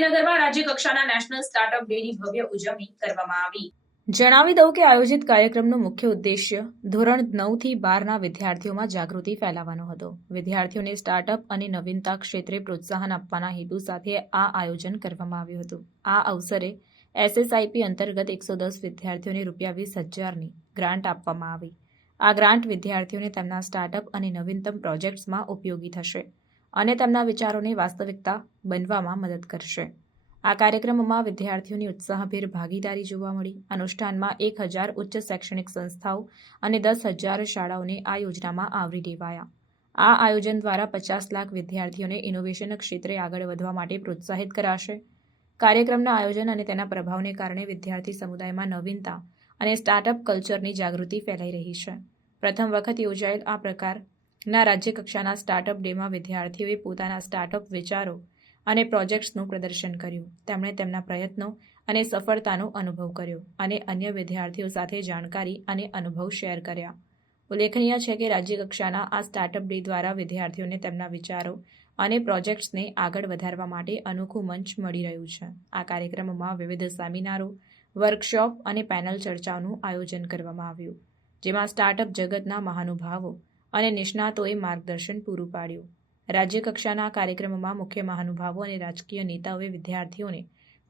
ગાંધીનગરમાં રાજ્ય કક્ષાના નેશનલ સ્ટાર્ટઅપ ડેની ભવ્ય ઉજવણી કરવામાં આવી. જણાવી દઉં કે આયોજિત કાર્યક્રમનો મુખ્ય ઉદ્દેશ્ય ધોરણ નવથી બારના વિદ્યાર્થીઓમાં જાગૃતિ ફેલાવવાનો હતો. વિદ્યાર્થીઓને સ્ટાર્ટઅપ અને નવીનતા ક્ષેત્રે પ્રોત્સાહન આપવાના હેતુ સાથે આ આયોજન કરવામાં આવ્યું હતું. આ અવસરે એસએસઆઈપી અંતર્ગત એકસો દસ વિદ્યાર્થીઓને રૂપિયા વીસ હજારની ગ્રાન્ટ આપવામાં આવી. આ ગ્રાન્ટ વિદ્યાર્થીઓને તેમના સ્ટાર્ટઅપ અને નવીનતમ પ્રોજેક્ટ્સમાં ઉપયોગી થશે. અને તેમના વિચારોને વાસ્તવિકતા બનવામાં મદદ કરશે. આ કાર્યક્રમમાં વિદ્યાર્થીઓની ઉત્સાહભેર ભાગીદારી જોવા મળી. અનુષ્ઠાનમાં એક હજાર ઉચ્ચ શૈક્ષણિક સંસ્થાઓ અને દસ હજાર શાળાઓને આ યોજનામાં આવરી લેવાયા. આ આયોજન દ્વારા પચાસ લાખ વિદ્યાર્થીઓને ઇનોવેશન ક્ષેત્રે આગળ વધવા માટે પ્રોત્સાહિત કરાશે. કાર્યક્રમના આયોજન અને તેના પ્રભાવને કારણે વિદ્યાર્થી સમુદાયમાં નવીનતા અને સ્ટાર્ટઅપ કલ્ચરની જાગૃતિ ફેલાઈ રહી છે. પ્રથમ વખત યોજાયેલ આ પ્રકારના રાજ્ય કક્ષાના સ્ટાર્ટઅપ ડેમાં વિદ્યાર્થીઓએ પોતાના સ્ટાર્ટઅપ વિચારો અને પ્રોજેક્ટ્સનું પ્રદર્શન કર્યું. તેમણે તેમના પ્રયત્નો અને સફળતાનો અનુભવ કર્યો અને અન્ય વિદ્યાર્થીઓ સાથે જાણકારી અને અનુભવ શેર કર્યા. ઉલ્લેખનીય છે કે રાજ્ય કક્ષાના આ સ્ટાર્ટઅપ ડે દ્વારા વિદ્યાર્થીઓને તેમના વિચારો અને પ્રોજેક્ટ્સને આગળ વધારવા માટે અનોખું મંચ મળી રહ્યું છે. આ કાર્યક્રમમાં વિવિધ સેમિનારો, વર્કશોપ અને પેનલ ચર્ચાઓનું આયોજન કરવામાં આવ્યું, જેમાં સ્ટાર્ટઅપ જગતના મહાનુભાવો અને નિષ્ણાતોએ માર્ગદર્શન પૂરું પાડ્યું. રાજ્યકક્ષાના કાર્યક્રમમાં મુખ્ય મહાનુભાવો અને રાજકીય નેતાઓએ વિદ્યાર્થીઓને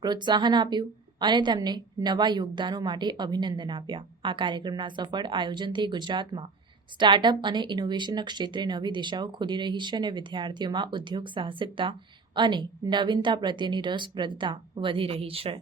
પ્રોત્સાહન આપ્યું અને તેમને નવા યોગદાનો માટે અભિનંદન આપ્યા. આ કાર્યક્રમના સફળ આયોજનથી ગુજરાતમાં સ્ટાર્ટઅપ અને ઇનોવેશનના ક્ષેત્રે નવી દિશાઓ ખુલી રહી છે અને વિદ્યાર્થીઓમાં ઉદ્યોગ સાહસિકતા અને નવીનતા પ્રત્યેની રસપ્રદતા વધી રહી છે.